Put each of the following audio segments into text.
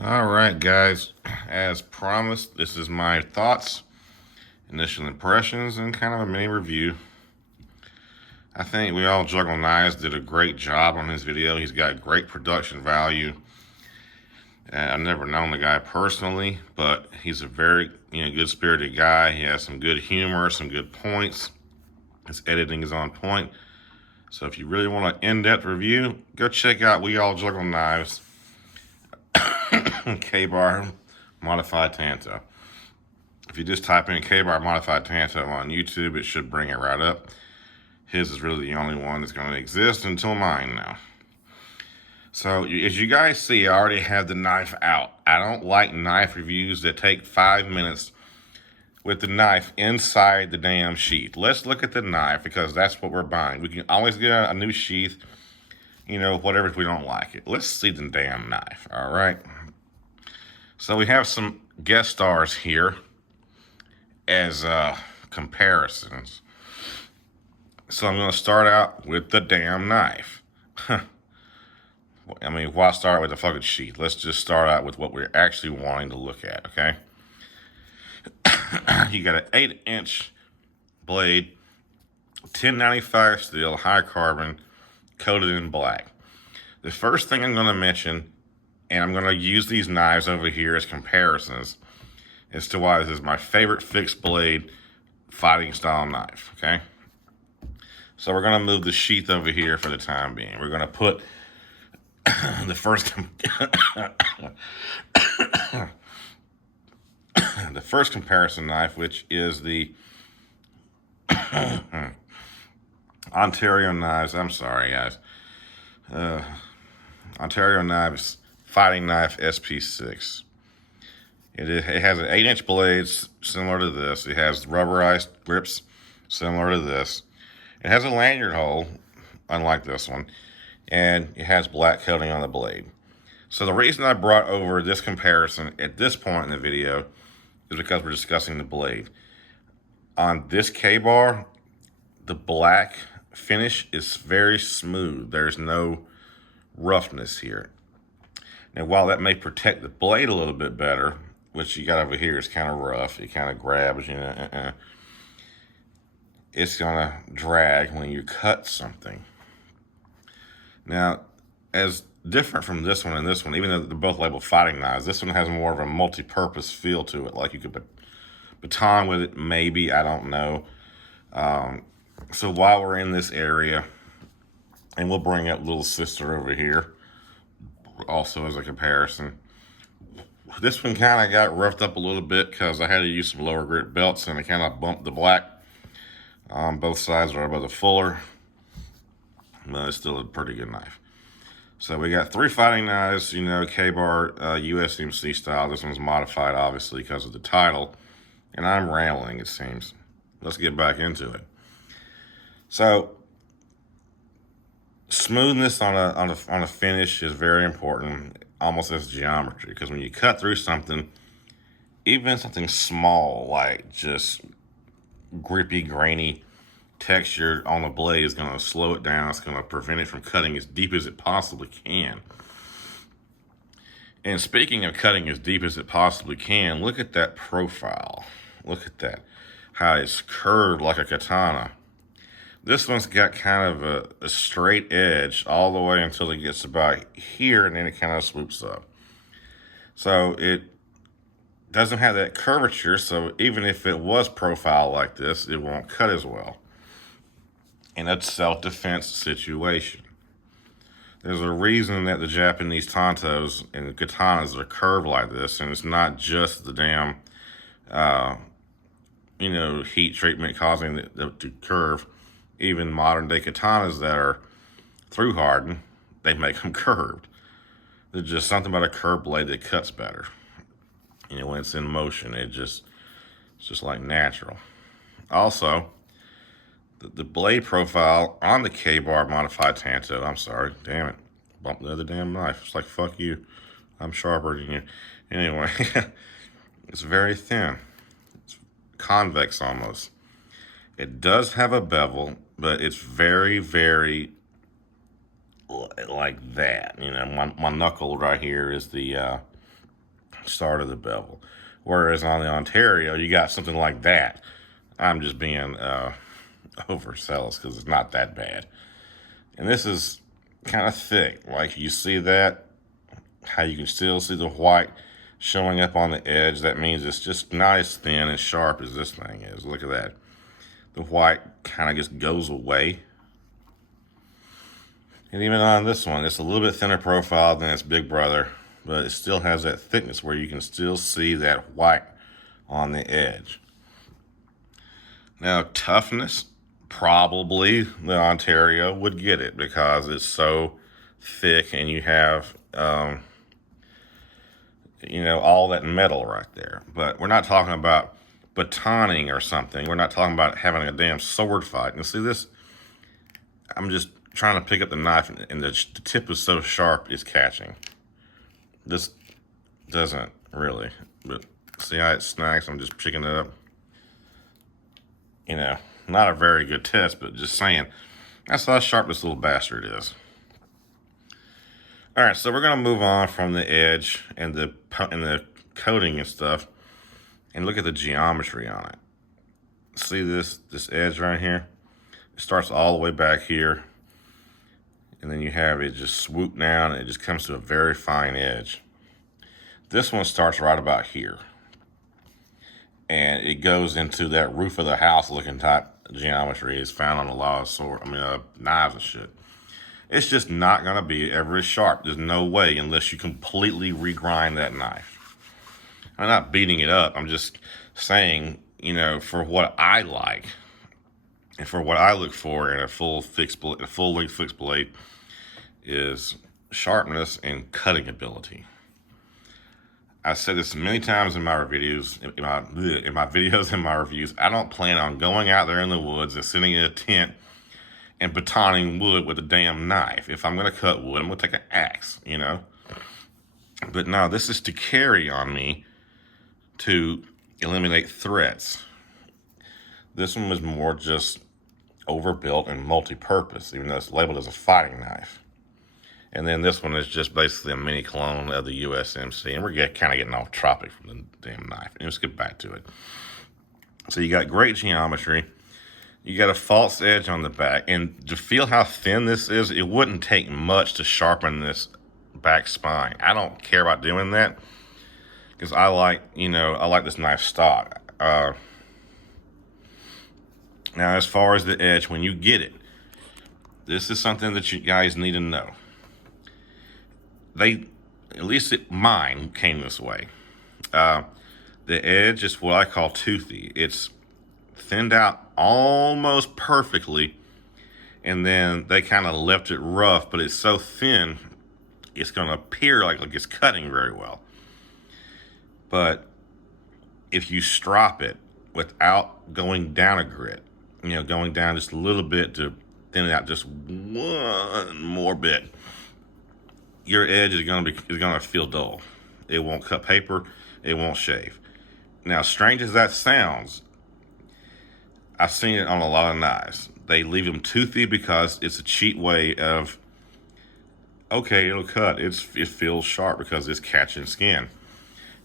All right, guys. As promised, this is my thoughts, initial impressions, and kind of a mini review. I think We All Juggle Knives did a great job on his video. He's got great production value. I've never known the guy personally, but he's a very good-spirited guy. He has some good humor, some good points. His editing is on point. So if you really want an in-depth review, go check out We All Juggle Knives. Kabar Modified Tanto. If you just type in Kabar Modified Tanto on YouTube, it should bring it right up. His is really the only one that's going to exist until mine now. So as you guys see, I already have the knife out. I don't like knife reviews that take 5 minutes with the knife inside the damn sheath. Let's look at the knife because that's what we're buying. We can always get a new sheath, whatever if we don't like it. Let's see the damn knife, all right? So we have some guest stars here as comparisons. So I'm going to start out with the damn knife. I mean, why start with the fucking sheath? Let's just start out with what we're actually wanting to look at, okay? You got an 8-inch blade, 1095 steel, high carbon, coated in black. The first thing I'm going to mention, and I'm going to use these knives over here as comparisons as to why this is my favorite fixed blade fighting style knife, okay? So we're going to move the sheath over here for the time being. We're going to put the first the first comparison knife, which is the Ontario Knives. I'm sorry, guys. Ontario Knives Fighting Knife SP6. It has an 8-inch blade similar to this. It has rubberized grips similar to this. It has a lanyard hole, unlike this one, and it has black coating on the blade. So the reason I brought over this comparison at this point in the video is because we're discussing the blade. On this K-bar, the black finish is very smooth. There's no roughness here. Now, while that may protect the blade a little bit better, which you got over here is kind of rough. It kind of grabs, it's gonna drag when you cut something. Now, as different from this one and this one, even though they're both labeled fighting knives, this one has more of a multi-purpose feel to it. Like you could baton with it, maybe, I don't know. So while we're in this area, and we'll bring up little sister over here, also as a comparison. This one kind of got roughed up a little bit because I had to use some lower grit belts and it kind of bumped the black. Both sides are above the fuller, but it's still a pretty good knife. So we got 3 fighting knives, K-bar USMC style. This one's modified, obviously, because of the title. And I'm rambling, it seems. Let's get back into it. So, smoothness on a finish is very important, almost as geometry, because when you cut through something, even something small like just grippy, grainy texture on the blade is going to slow it down. It's going to prevent it from cutting as deep as it possibly can. And speaking of cutting as deep as it possibly can, look at that profile. Look at that, how it's curved like a katana. This one's got kind of a straight edge all the way until it gets about here, and then it kind of swoops up. So it doesn't have that curvature, so even if it was profiled like this, it won't cut as well. In a self-defense situation. There's a reason that the Japanese tantos and the katanas are curved like this, and it's not just the damn, heat treatment causing it to curve. Even modern day katanas that are through hardened, they make them curved. There's just something about a curved blade that cuts better. When it's in motion, it's just like natural. Also, the blade profile on the K-bar Modified Tanto, I'm sorry, damn it, bumped the other damn knife. It's like, fuck you, I'm sharper than you. Anyway, it's very thin. It's convex almost. It does have a bevel, but it's very, very like that. My knuckle right here is the start of the bevel. Whereas on the Ontario, you got something like that. I'm just being overzealous because it's not that bad. And this is kind of thick. Like, you see that? How you can still see the white showing up on the edge. That means it's just not as thin and sharp as this thing is. Look at that. The white kind of just goes away. And even on this one, it's a little bit thinner profile than its big brother, but it still has that thickness where you can still see that white on the edge. Now, toughness, probably the Ontario would get it because it's so thick and you have, all that metal right there. But we're not talking about batoning or something. We're not talking about having a damn sword fight. And see this, I'm just trying to pick up the knife and the tip is so sharp it's catching. This doesn't really, but see how it snags? I'm just picking it up. Not a very good test, but just saying, that's how sharp this little bastard is. All right, so we're gonna move on from the edge and the coating and stuff, and look at the geometry on it. See this edge right here? It starts all the way back here, and then you have it just swoop down, and it just comes to a very fine edge. This one starts right about here, and it goes into that roof of the house looking type geometry is found on a lot of knives and shit. It's just not gonna be ever as sharp. There's no way unless you completely regrind that knife. I'm not beating it up. I'm just saying, for what I like and for what I look for in a full length fixed blade is sharpness and cutting ability. I said this many times in my reviews, in my videos and my reviews. I don't plan on going out there in the woods and sitting in a tent and batoning wood with a damn knife. If I'm going to cut wood, I'm going to take an axe, But no, this is to carry on me to eliminate threats. This one was more just overbuilt and multi-purpose, even though it's labeled as a fighting knife. And then this one is just basically a mini clone of the USMC. And we're kind of getting off topic from the damn knife. And let's get back to it. So you got great geometry. You got a false edge on the back. And to feel how thin this is, it wouldn't take much to sharpen this back spine. I don't care about doing that because I like this knife stock. Now, as far as the edge, when you get it, this is something that you guys need to know. Mine came this way. The edge is what I call toothy. It's thinned out almost perfectly, and then they kind of left it rough, but it's so thin, it's going to appear like it's cutting very well. But if you strop it without going down a grit, going down just a little bit to thin it out just one more bit, your edge is gonna feel dull. It won't cut paper. It won't shave. Now, strange as that sounds, I've seen it on a lot of knives. They leave them toothy because it's a cheap way of, okay, it'll cut. It feels sharp because it's catching skin,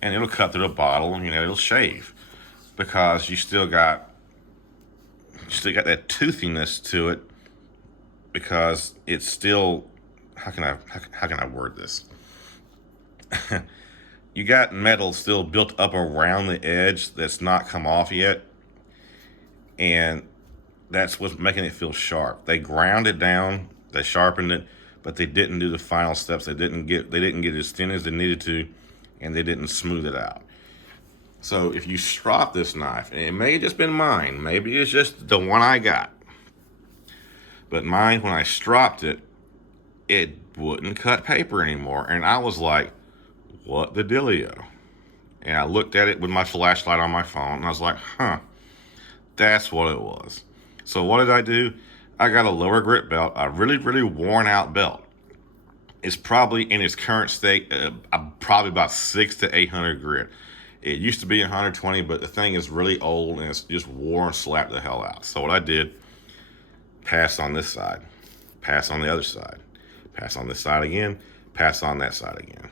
and it'll cut through the bottle, and it'll shave because you still got that toothiness to it because it's still. How can I word this? You got metal still built up around the edge that's not come off yet, and that's what's making it feel sharp. They ground it down, they sharpened it, but they didn't do the final steps. They didn't get as thin as they needed to, and they didn't smooth it out. So if you strop this knife, and it may have just been mine, maybe it's just the one I got, but mine, when I stropped it, it wouldn't cut paper anymore. And I was like, what the dealio? And I looked at it with my flashlight on my phone, and I was like, that's what it was. So what did I do? I got a lower grit belt, a really, really worn out belt. It's probably in its current state, probably about 600 to 800 grit. It used to be 120, but the thing is really old and it's just wore and slapped the hell out. So what I did, pass on this side, pass on the other side, pass on this side again, pass on that side again.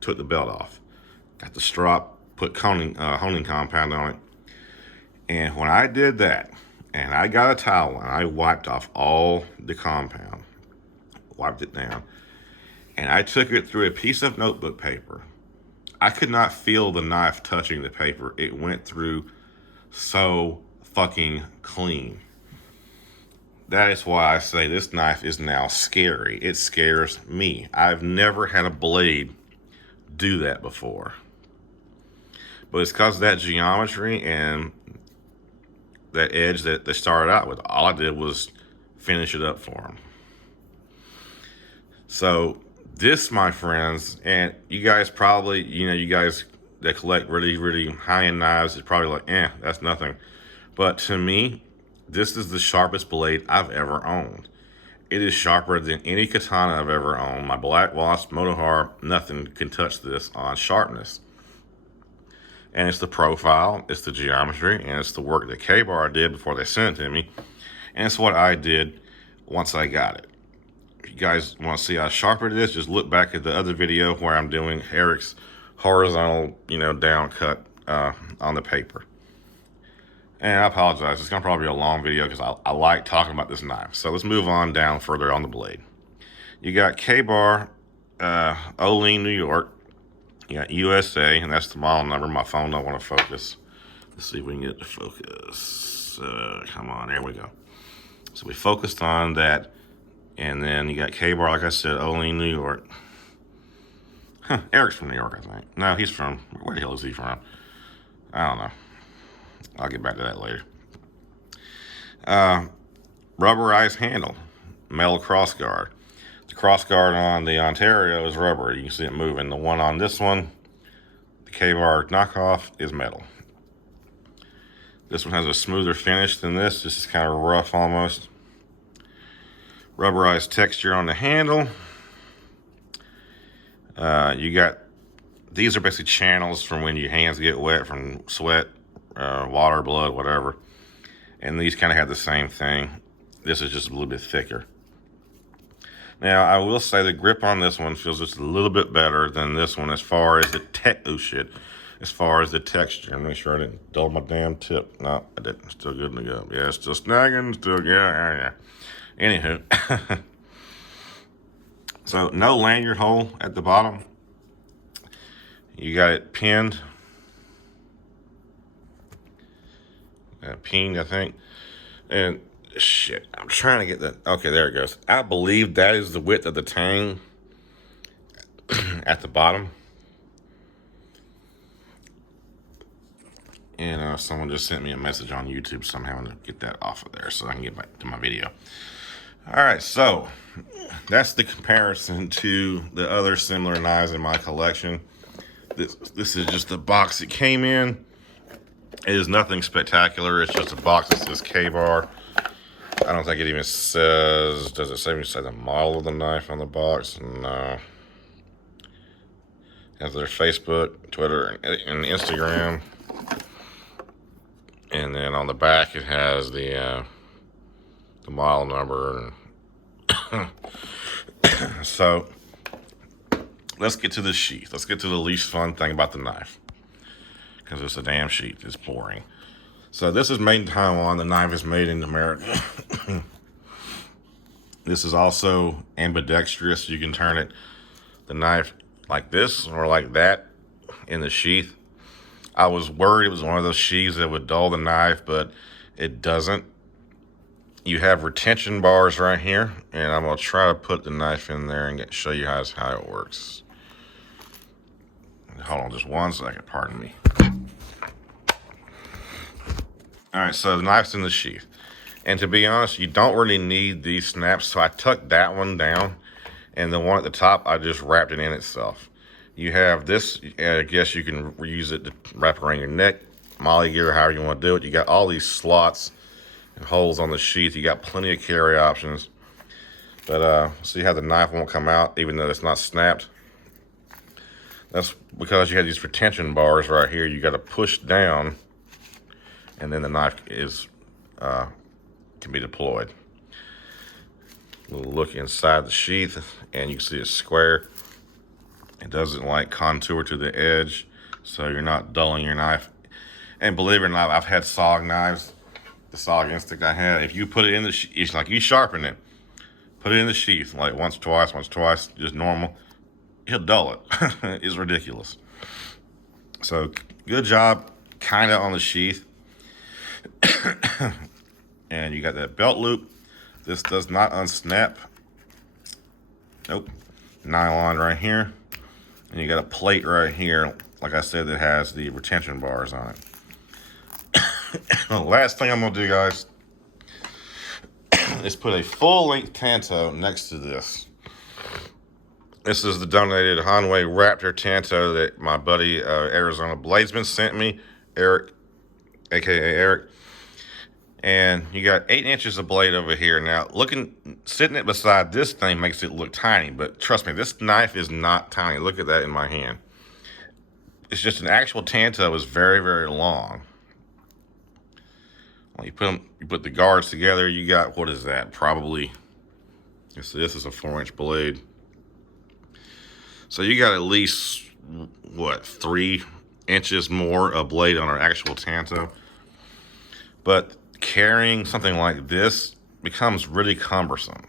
Took the belt off. got the strop, put honing compound on it. And when I did that, and I got a towel and I wiped off all the compound, wiped it down, and I took it through a piece of notebook paper, I could not feel the knife touching the paper. It went through so fucking clean. That is why I say this knife is now scary. It scares me. I've never had a blade do that before. But it's because of that geometry and that edge that they started out with. All I did was finish it up for them. So this, my friends, and you guys probably, you guys that collect really, really high-end knives is probably like, that's nothing. But to me, this is the sharpest blade I've ever owned. It is sharper than any katana I've ever owned. My Black Wasp, Motohar, nothing can touch this on sharpness. And it's the profile, it's the geometry, and it's the work that Kabar did before they sent it to me. And it's what I did once I got it. If you guys want to see how sharp it is, just look back at the other video where I'm doing Eric's horizontal, down cut on the paper. And I apologize, it's going to probably be a long video because I like talking about this knife. So let's move on down further on the blade. You got Kabar, Olean, New York. You got USA, and that's the model number. My phone don't want to focus. Let's see if we can get it to focus. Come on, there we go. So we focused on that. And then you got Kabar, like I said, Olean, New York. Eric's from New York, I think. No, he's from, where the hell is he from? I don't know. I'll get back to that later. Rubberized handle, metal crossguard. The crossguard on the Ontario is rubber. You can see it moving. The one on this one, the Kabar knockoff, is metal. This one has a smoother finish than this. This is kind of rough almost. Rubberized texture on the handle. You got, these are basically channels from when your hands get wet from sweat, water, blood, whatever. And these kind of have the same thing. This is just a little bit thicker. Now, I will say the grip on this one feels just a little bit better than this one as far as the as far as the texture. Make sure I didn't dull my damn tip. No, I didn't. Still good to go. Yeah, still snagging. Still, yeah. Anywho. So, no lanyard hole at the bottom. You got it pinned. Pinned, I think. And shit, I'm trying to get that. Okay, there it goes. I believe that is the width of the tang at the bottom. And someone just sent me a message on YouTube somehow to get that off of there so I can get back to my video. All right, so that's the comparison to the other similar knives in my collection. This is just the box it came in. It is nothing spectacular. It's just a box that says Kabar. I don't think it even says, does it say the model of the knife on the box? No. It has their Facebook, Twitter, and Instagram. And then on the back it has the model number. So let's get to the sheath. Let's get to the least fun thing about the knife, because it's a damn sheath. It's boring. So this is made in Taiwan. The knife is made in America. This is also ambidextrous. You can turn it, the knife, like this or like that in the sheath. I was worried it was one of those sheaths that would dull the knife, but it doesn't. You have retention bars right here, and I'm going to try to put the knife in there and show you how it works. Hold on just one second, pardon me. All right, so the knife's in the sheath. And to be honest, you don't really need these snaps, so I tucked that one down, and the one at the top, I just wrapped it in itself. You have this, I guess you can use it to wrap around your neck, molly gear, however you want to do it. You got all these slots and holes on the sheath. You got plenty of carry options. But see how the knife won't come out even though it's not snapped? That's because you have these retention bars right here. You got to push down, and then the knife is can be deployed. A little look inside the sheath, and you can see it's square. It doesn't like contour to the edge. so you're not dulling your knife. And believe it or not, I've had SOG knives. The SOG Instinct I had, if you put it in the it's like you sharpen it, put it in the sheath like once, twice, just normal, he'll dull it. It's ridiculous. So good job, kind of on the sheath. And you got that belt loop. This does not unsnap. Nope. Nylon right here. And you got a plate right here, like I said, that has the retention bars on it. The last thing I'm gonna do, guys, is put a full-length Tanto next to this. This is the donated Hanway Raptor Tanto that my buddy Arizona Bladesman sent me, Eric, aka Eric. And you got 8 inches of blade over here. Now, sitting it beside this thing makes it look tiny, but trust me, this knife is not tiny. Look at that in my hand. It's just an actual Tanto is very, very long. Well, you put the guards together, you got, what is that? Probably, this is a 4-inch blade. So you got at least, what, 3 inches more of blade on our actual Tanto. But carrying something like this becomes really cumbersome.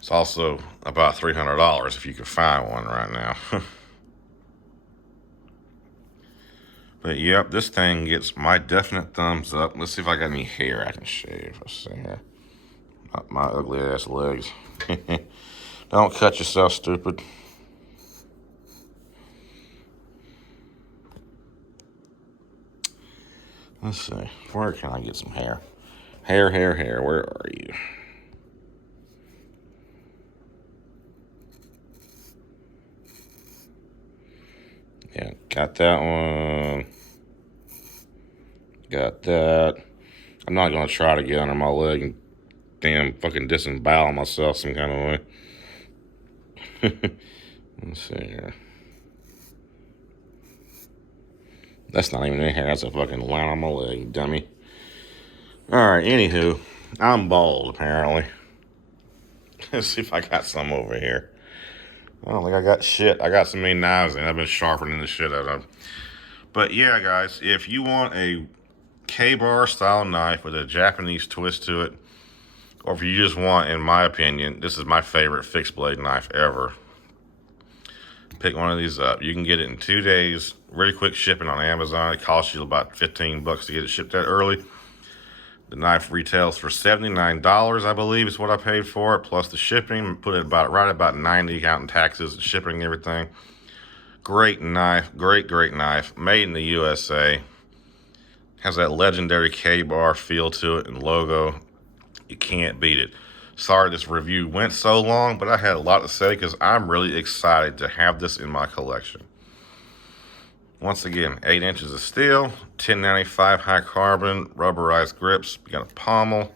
It's also about $300 if you could find one right now. But yep, this thing gets my definite thumbs up. Let's see if I got any hair I can shave. Let's see here. Not my ugly ass legs. Don't cut yourself, stupid. Let's see. Where can I get some hair? Hair. Where are you? Yeah, got that one. Got that. I'm not going to try to get under my leg and damn fucking disembowel myself some kind of way. Let's see here. That's not even in hair. That's a fucking line on my leg, dummy. Alright, anywho. I'm bald, apparently. Let's see if I got some over here. I don't think I got shit. I got so many knives and I've been sharpening the shit out of them. But yeah, guys, if you want a Kabar style knife with a Japanese twist to it, or if you just want, in my opinion, this is my favorite fixed blade knife ever, pick one of these up. You can get it in 2 days, really quick shipping on Amazon. It costs you about 15 bucks to get it shipped that early. The knife retails for $79, I believe, is what I paid for it, plus the shipping. Put it right about 90, counting taxes and shipping and everything. Great knife, great knife, made in the USA. Has that legendary K-bar feel to it and logo. You can't beat it. Sorry this review went so long, but I had a lot to say because I'm really excited to have this in my collection. Once again, 8 inches of steel, 1095 high carbon, rubberized grips. You got a pommel.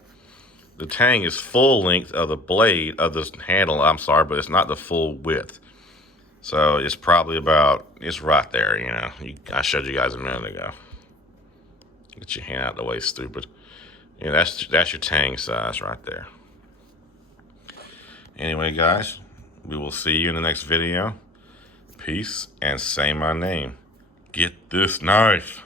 The tang is full length of the blade of this handle, I'm sorry, but it's not the full width. So it's probably about, it's right there, you know. I showed you guys a minute ago. Get your hand out of the way, stupid. Yeah, that's your tang size right there. Anyway, guys, we will see you in the next video. Peace, and say my name. Get this knife.